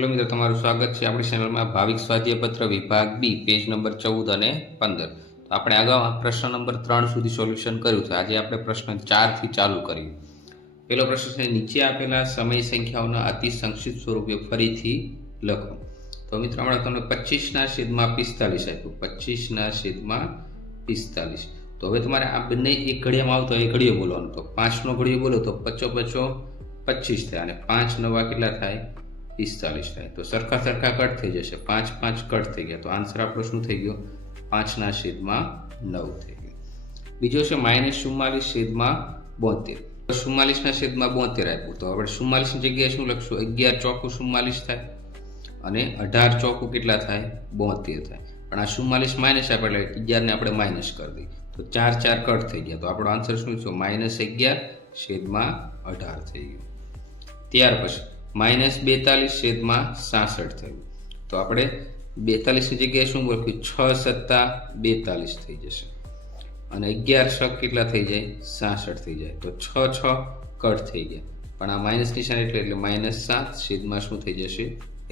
Hello મિત્રો, તમારું સ્વાગત છે આપણી ચેનલમાં ભાવિક સ્વાધ્યાયપત્ર વિભાગ બી પેજ નંબર 14 અને 15. તો આપણે અગાઉ પ્રશ્ન નંબર 3 સુધી સોલ્યુશન કર્યું છે. આજે આપણે પ્રશ્ન 4 થી ચાલુ કરીએ. પહેલો પ્રશ્ન છે, નીચે આપેલા સમય સંખ્યાઓના અતિ સંક્ષિપ્ત સ્વરૂપે ફરીથી લખો. તો મિત્રો હમણાં તમને 25/45 આપ્યું, 25/45. તો હવે તમારે આ બંને એક ઘડિયામાં આવતો એક ઘડિયો બોલવાનો. તો 5નો ઘડિયો બોલો તો 55 25 થાય અને 5 નવા કેટલા થાય? 45 થાય. તો સરખા સરખા કટ થઈ જશે. 5 5 કટ થઈ ગયા. તો આન્સર આપણો શું થઈ ગયો? 5/9 થઈ ગયો. બીજો છે -44/72. 44/72 આપ્યું. તો આપણે 44 ની જગ્યાએ શું લખશું? 11 ચોકું 44 થાય અને 18 ચોકું કેટલા થાય? 72 થાય. પણ આ 44 માઇનસ આપે એટલે 11 ને આપણે માઇનસ કરી દઈએ. તો 4 4 કટ થઈ ગયા. તો આપણો આન્સર શું છે? -11/18 થઈ ગયો. ત્યાર પછી -42/66 થયું. તો આપણે 42 ની જગ્યાએ શું લખ્યું? 6 + 42 થઈ જશે અને 11 6 કેટલા થઈ જાય? 66 થઈ જાય. તો 6 6 કટ થઈ ગયા. પણ આ માઇનસ નિશાન એટલે -7 શું થઈ જશે?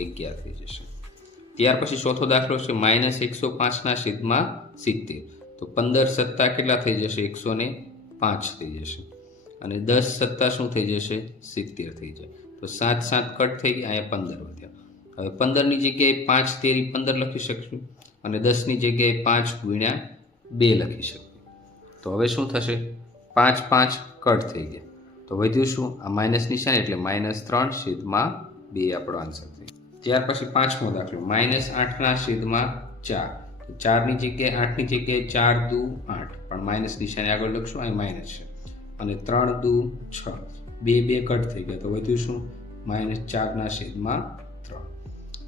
11 થઈ જશે. ત્યાર પછી ચોથો દાખલો છે -105/70. તો 15 7 કેટલા થઈ જશે? 105 થઈ જશે અને 10 7 શું થઈ જશે? 70 થઈ જાય. તો 7 7 કટ થઈ ગયા. અહીંયા 15 વધ્યા. હવે 15 ની જગ્યાએ 5 તેરી 15 લખી શકશું અને 10 ની જગ્યાએ 5 × 2 લખી શકીએ. તો હવે શું થશે? 5 5 કટ થઈ ગયા. તો વધ્યું શું? આ માઇનસ નિશાન એટલે -3/2 આપણો આન્સર થઈ. ત્યાર પછી પાંચમો દાખલો -8/4. તો 4 ની જગ્યાએ 8 ની જગ્યાએ 4 2 8 પણ માઇનસ નિશાને આગળ લખશું. અહીં માઇનસ છે અને 3 2 6 2 કટ થઈ ગયા. તો વધ્યું શું? -4/3.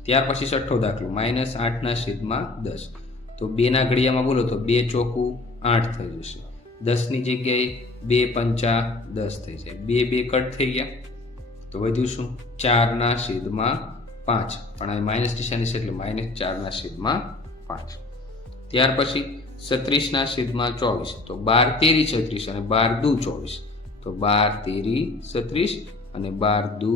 ત્યાર પછી છઠ્ઠો દાખલો -8/10. તો 2 ના ઘડિયામાં બોલો તો 2 ચોકું 8 થઈ જશે. 10 ની જગ્યાએ 2 પંચા 10 થઈ જાય. 2 કટ થઈ ગયા. તો વધ્યું શું? 4/5 પણ આ માઇનસ નિશાની છે એટલે -4/5. ત્યાર પછી 36/24. તો 12 તેરી 36 અને 12 દુ 24. તો 12 તેરી 36 અને 12 દુ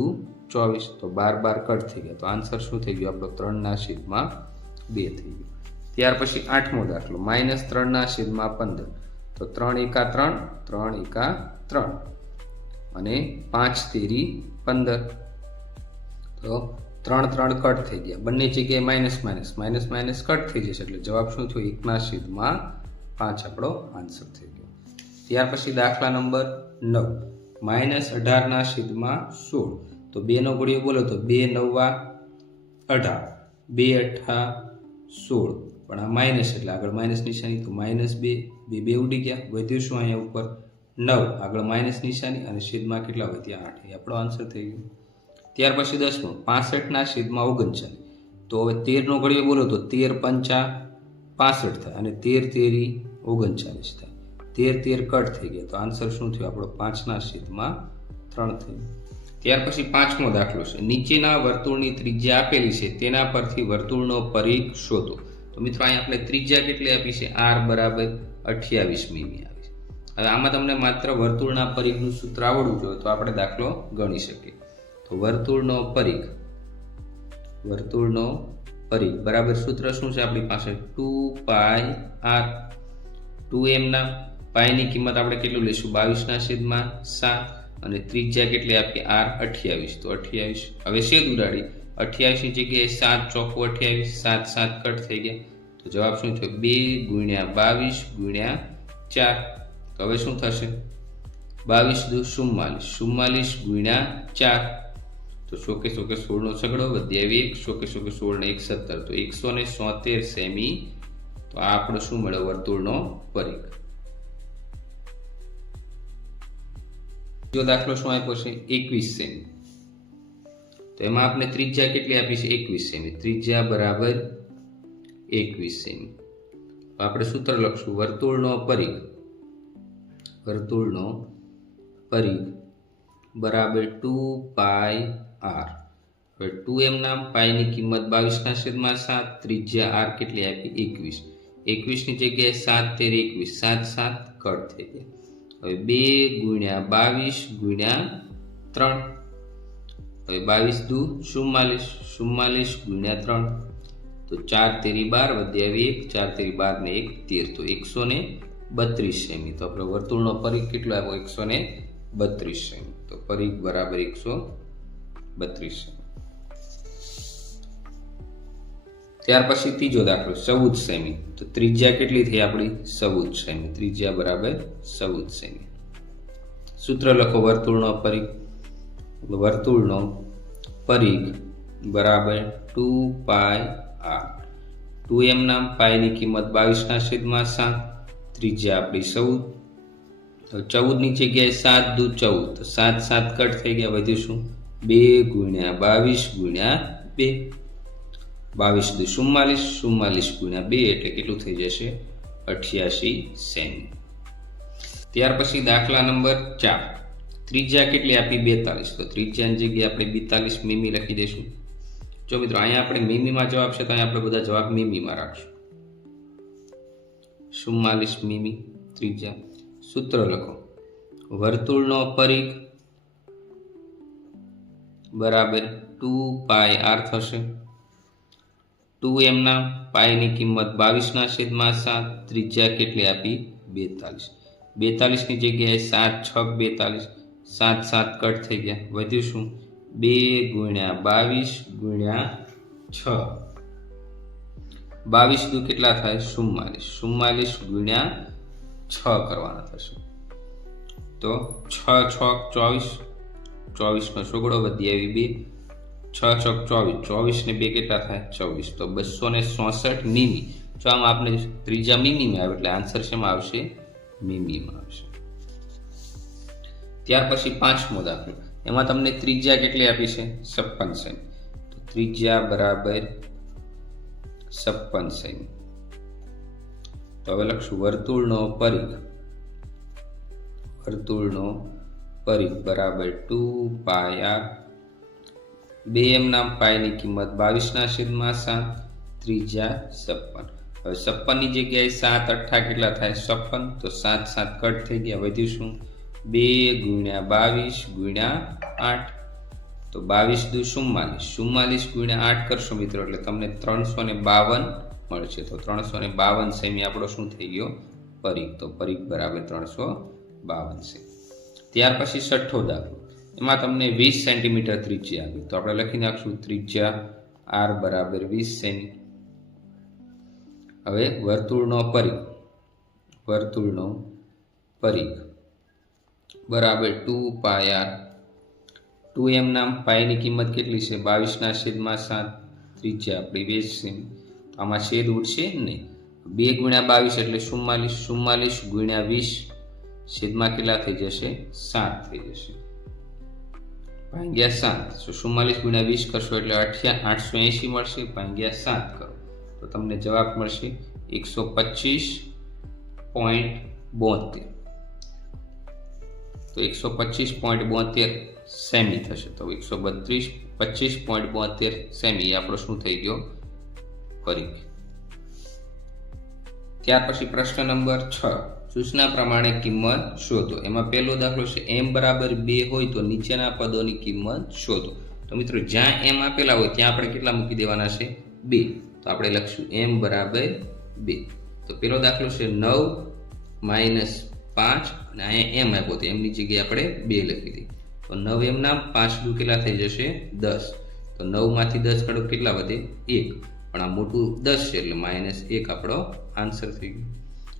24. તો 12 કટ થઈ ગયા. તો આન્સર શું થઈ ગયો આપણો? 3/2 થઈ ગયો. ત્યાર પછી આઠમો દાખલો -3/15. તો 3 એકા 3 3 એકા 3 અને 5 તેરી 15. તો 3 3 કટ થઈ ગયા. બંને જગ્યાએ માઇનસ કટ થઈ જશે એટલે જવાબ શું થયો? 1/5 આપણો આન્સર થઈ ગયો. ત્યાર પછી દાખલા નંબર 9 -18/16. તો 2 નો ઘડિયો બોલો તો 2 9 18 2 8 16 પણ આ માઇનસ એટલે આગળ માઇનસ નિશાની. તો -2 બે ઉડી ગયા. વધ્યું શું? અહીંયા ઉપર 9 આગળ માઇનસ નિશાની અને છેદમાં કેટલા વધ્યા? 8. એ આપણો આન્સર થઈ ગયો. ત્યાર પછી 10મો 65/39. તો હવે 13 નો ઘડિયો બોલો તો 13 પંચા 65 થાય અને 13 તેરી 39 થાય. 13 કટ થઈ ગયા. તો આન્સર શું થયો આપણો? 5/3 થયો. ત્યાર પછી પાંચમો દાખલો છે, નીચેના વર્તુળની ત્રિજ્યા આપેલી છે તેના પરથી વર્તુળનો પરિઘ શોધો. તો મિત્રો અહીં આપણે ત્રિજ્યા કેટલી આપી છે? r = 28 મીમી આવી છે. હવે આમાં તમને માત્ર વર્તુળના પરિઘનું સૂત્ર આવડવું જોઈએ તો આપણે દાખલો ગણી શકીએ. તો વર્તુળનો પરિઘ બરાબર સૂત્ર શું છે આપણી પાસે? 2πr. 2m ના પાઈની કિંમત આપણે કેટલું લઈશું? 22/7 અને ત્રિજ્યા કેટલી આપી? r 28. તો 28 હવે છેદ ઉડાડી 28 ની જગ્યાએ 7 ચોકું 28 7 7 કટ થઈ ગયા. તો જવાબ શું થયો? 2 × 22 × 4. તો હવે શું થશે? 22 દુ 44 44 × 4. તો 16 નો છગડો વધ્યા 1 16 ને 1 17. તો 177 સેમી. તો આ આપણો શું મળ્યો? વર્તુળનો પરિઘ. જો દાખલો શું આપ્યો છે? 21 સેમી. તો એમાં આપણે ત્રિજ્યા કેટલી આપી છે? 21 સેમી. ત્રિજ્યા બરાબર 21 સેમી. તો આપણે સૂત્ર લખશું વર્તુળનો પરિઘ બરાબર 2πr. હવે 2m ના પાઈની કિંમત 22/7. ત્રિજ્યા r કેટલી આપી? 21. 21 ની જગ્યાએ 7 તેરી 21 7 7 કટ થઈ ગયા. હવે 2 × 22 × 3 હવે 22 દુ 44, 44 ગુણ્યા 3 તો 4 તેરી 12 વધ્યા 1, 4 તેરી 12 ને 1 13, તો 132 સેમી. તો આપણો વર્તુળનો પરિઘ કેટલો આવ્યો? 132 સેમી. તો પરિઘ બરાબર 132 સેમી. ત્યાર પછી ત્રીજો દાખલો 14 સેમી. તો ત્રિજ્યા કેટલી થઈ આપણી? 14 સેમી. ત્રિજ્યા બરાબર 14 સેમી. સૂત્ર લખો વર્તુળનો પરિઘ. વર્તુળનો પરિઘ બરાબર 2πr. 2m નામ પાઈની કિંમત 22/7. ત્રિજ્યા આપણી 14. 14 ની જગ્યાએ 7 દુ 14, તો 7 7 કટ થઈ ગયા. વધ્યું શું? 2 ગુણ્યા 22 ગુણ્યા 2. 22 દુ 44, 44 ગુણ્યા 2 એટલે કેટલું થઈ જશે? 88 સેમી. ત્યાર પછી દાખલા નંબર 4. ત્રિજ્યા કેટલી આપી? 42. તો ત્રિજ્યાની જગ્યાએ આપણે 42 મીમી લખી દઈશું. જો મિત્રો અહીંયા આપણે મીમીમાં જવાબ છે તો અહીંયા આપણે બધા જવાબ મીમીમાં રાખશું. 44 મીમી ત્રિજ્યા. સૂત્ર લખો વર્તુળનો પરિઘ બરાબર 2πr થશે. 2m ના પાઈની કિંમત 22/7. ત્રિજ્યા કેટલી આપી? 42. 42 ની જગ્યાએ 7 6 42, 7 7 કટ થઈ ગયા. વધ્યું શું? 2 ગુણ્યા 22 ગુણ્યા 6. 22 દુ કેટલા થાય? 44. 44 ગુણ્યા 6 કરવાના થશે. તો 6 6 24, 24 નો છોકડો વધી આવી 2, 6 6 24, 24 ને 2 કેટલા થાય? 24. તો 266 મીમી. જો આમાં આપણે ત્રીજા મીમીમાં આવે એટલે આન્સર શેમાં આવશે? મીમીમાં આવશે. ત્યાર પછી પાંચમો દાખલો. એમાં તમને ત્રિજ્યા કેટલી આપી છે? 56 સેમી. તો ત્રિજ્યા બરાબર 56 સેમી. તો હવે લખશું વર્તુળનો પરિઘ. વર્તુળનો પરિઘ બરાબર 2πr. 2m નામ પાઈની કિંમત 22/7. ત્રિજ્યા 56. હવે 56 ની જગ્યાએ 7 8 કેટલા થાય? 56. તો 7 7 કટ થઈ ગયા. વધ્યું શું? 2 ગુણ્યા 22 ગુણ્યા 8. તો 22 દુ 44, 44 ગુણ્યા 8 કરશો મિત્રો એટલે તમને 352 મળશે. તો 352 સેમી આપણો શું થઈ ગયો? પરિઘ. તો પરિઘ બરાબર 352 સેમી. ત્યાર પછી છઠ્ઠો દાખલો. એમાં તમને 20 સેન્ટીમીટર ત્રિજ્યા આપી. તો આપણે લખી નાખશું ત્રિજ્યા r બરાબર 20 સેમી. હવે વર્તુળનો પરિઘ. વર્તુળનો પરિઘ બરાબર 2πr. 2m નામ પાઈની કિંમત કેટલી છે? 22/7. ત્રિજ્યા આપણી 20 સેમી. તો આમાં છેદ ઉડશે નહીં. 2 ગુણ્યા 22 એટલે 44, 44 ગુણ્યા 20 છેદમાં કેટલા થઈ જશે? 7 થઈ જશે. ભાગ્યા 7. 44 ગુણ્યા 20 કરશો એટલે 880 મળશે. ભાગ્યા 7 કરો તો તમને જવાબ મળશે 125.72. તો 125.72 સેમી થશે. તો 125.72 સેમી એ આપણો શું થઈ ગયો? પરિઘ. ત્યાર પછી પ્રશ્ન નંબર 6. સૂચના પ્રમાણે કિંમત શોધો. એમાં પહેલો દાખલો છે m બરાબર 2 હોય તો નીચેના પદોની કિંમત શોધો. તો મિત્રો જ્યાં m આપેલા હોય ત્યાં આપણે કેટલા મૂકી દેવાના છે? 2. તો આપણે લખશું m બરાબર 2. તો પહેલો દાખલો છે 9 -5 અને અહીંયા m આપ્યો તો એમની જગ્યાએ આપણે 2 લખી દઈએ. તો 9m ના 5 દુ કેટલા થઈ જશે? 10. તો 9 માંથી 10 કાઢો કેટલા વધે? 1. પણ આ મોટું 10 છે એટલે -1 આપણો આન્સર થઈ ગયો.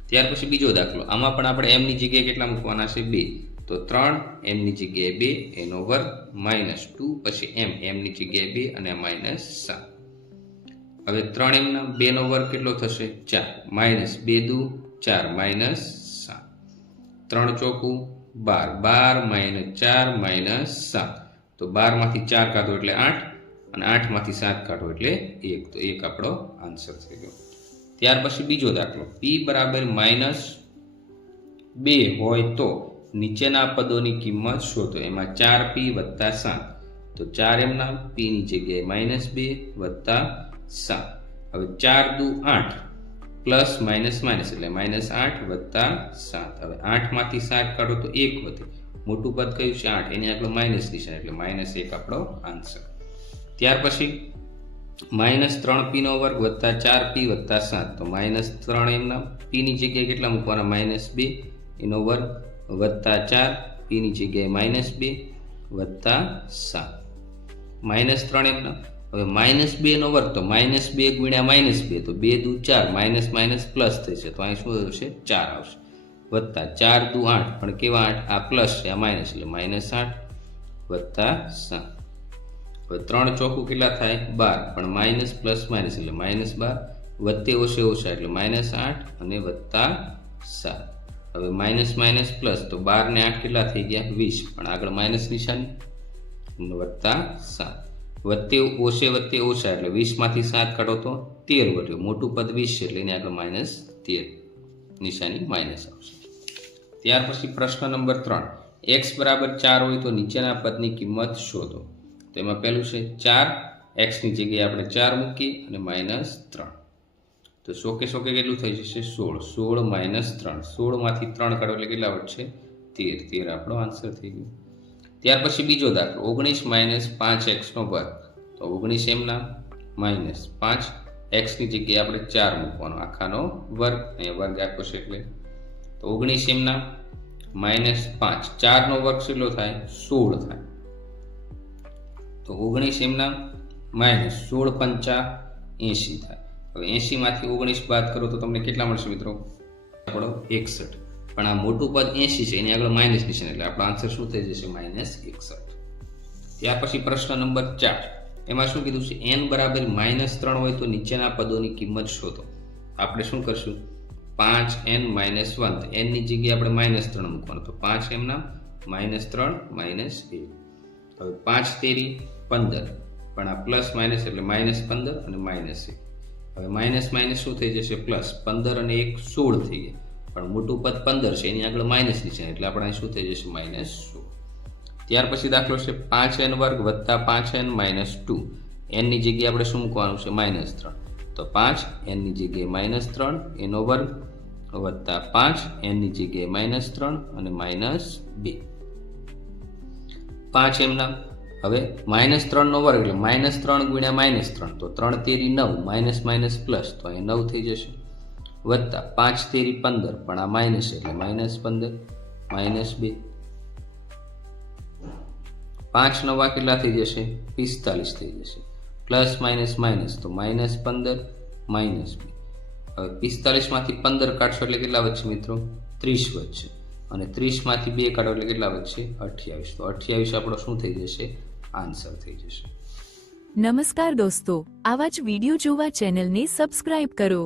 ત્યાર પછી બીજો દાખલો. આમાં પણ આપણે m ની જગ્યાએ કેટલા મૂકવાના છે? 2. તો 3 m ની જગ્યાએ 2 એનો વર્ગ -2 પછી m ની જગ્યાએ 2 અને -7. હવે 3m ના 2 નો વર્ગ કેટલો થશે? 4. -2 દુ 4 -7. 3 ચોકું 12, 12 -4 -7. તો 12 માંથી 4 કાઢો એટલે 8 અને 8 માંથી 7 કાઢો એટલે 1. તો 1 આપણો આન્સર થઈ ગયો. ત્યાર પછી બીજો દાખલો. p બરાબર -2 હોય તો નીચેના પદોની કિંમત શોધો. એમાં 4p + 7. તો 4m ના p ની જગ્યાએ -2 + 7. હવે 4 દુ 8 પ્લસ માઇનસ એટલે -8 + 7. હવે 8 માંથી 7 કાઢો તો 1 વધે. મોટું પદ કયું છે 8, એની આગળ માઇનસ નિશાન એટલે -1 આપણો આન્સર. ત્યાર પછી -3p² વત્તા 4p વત્તા 7, તો -3 એમના pની જગ્યાએ કેટલા મૂકવાના -2 એનો વર્ગ વત્તા 4 pની જગ્યાએ -2 વત્તા 7 -3 એમના. હવે -2 નો વર્ગ તો -2 ગુણ્યા -2 તો 2 દુ 4 માઇનસ માઇનસ પ્લસ થશે તો અહીં શું આવશે 4 આવશે વત્તા 4 દુ 8 પણ કેવા 8 આ પ્લસ છે આ માઇનસ એટલે -8 વત્તા 7. હવે 3 ચોકું કેટલા થાય 12 પણ માઇનસ પ્લસ માઇનસ એટલે -12 વત્તે ઓછે ઓછા એટલે -8 અને વત્તા 7. હવે માઇનસ માઇનસ પ્લસ તો 12 ને 8 કેટલા થઈ ગયા 20 પણ આગળ માઇનસ નિશાની વત્તા 7 વત્તે ઓછા એટલે 20 માંથી 7 કાઢો તો 13 વધ્યો મોટું પદ 20 છે એટલે એની આગળ -13 નિશાની માઇનસ આવશે. ત્યાર પછી પ્રશ્ન નંબર 3 x બરાબર 4 હોય તો નીચેના પદની કિંમત શોધો. તો એમાં પહેલું છે 4 x ની જગ્યાએ આપણે 4 મૂકીએ અને -3 તો 100 કે 100 કેટલું થઈ જશે 16 -3 16 માંથી 3 કાઢો એટલે કેટલા વધશે 13 આપણો આન્સર થઈ ગયો. ત્યાર પછી બીજો દાખલો 19 - 5x નો વર્ગ તો 19 એમના -5 x ની જગ્યાએ આપણે 4 મૂકવાનો આખાનો વર્ગ અહીંયા વર્ગ આપ્યો છે એટલે તો 19 એમના -5 4 નો વર્ગ કેટલો થાય 16 થાય તો 19 એમના -16 પંચા 80 થાય. હવે 80 માંથી 19 બાદ કરો તો તમને કેટલા મળશે મિત્રો આપણો 61 પણ આ મોટું પદ 80 છે એની આગળ માઇનસ નિશાન એટલે આપણો આન્સર શું થઈ જશે -61. ત્યાર પછી પ્રશ્ન નંબર 4 એમાં શું કીધું છે n બરાબર -3 હોય તો નીચેના પદોની કિંમત શોધો. આપણે શું કરશું 5n - 1 તો n ની જગ્યાએ આપણે -3 મૂકવાનું તો 5 એમના -3 -1. હવે 5 તેરી 15 પણ આ પ્લસ માઇનસ એટલે -15 અને -1. હવે માઇનસ માઇનસ શું થઈ જશે પ્લસ 15 અને 1 16 થઈ ગયા પણ મોટું પદ 15 છે એની આગળ માઇનસ નિશાન એટલે આપણે શું થઈ જશે -16. ત્યાર પછી દાખલો છે 5n² વત્તા 5n - 2 n ની જગ્યાએ આપણે શું મૂકવાનું છે -3 તો 5 n ની જગ્યાએ -3 એનો વર્ગ વત્તા 5 n ની જગ્યાએ -3 અને -2 5 એમના. હવે -3 નો વર્ગ એટલે -3 ગુણ્યા -3 તો 3 તેરી 9 માઇનસ માઇનસ પ્લસ તો અહીં 9 થઈ જશે વત્તા 5 તેરી 15 પણ આ માઇનસ એટલે -15 -2 5 નવા કેટલા થઈ જશે 45 થઈ જશે પ્લસ માઇનસ માઇનસ તો -15 -2. હવે 45 માંથી 15 કાઢશો એટલે કેટલા વધશે મિત્રો 30 વધશે અને 30 માંથી 2 કાઢો એટલે કેટલા વધશે 28 તો 28 આપણો શું થઈ જશે આન્સર થઈ જશે. નમસ્કાર દોસ્તો, આવા જ વિડિયો જોવા ચેનલને સબસ્ક્રાઇબ કરો.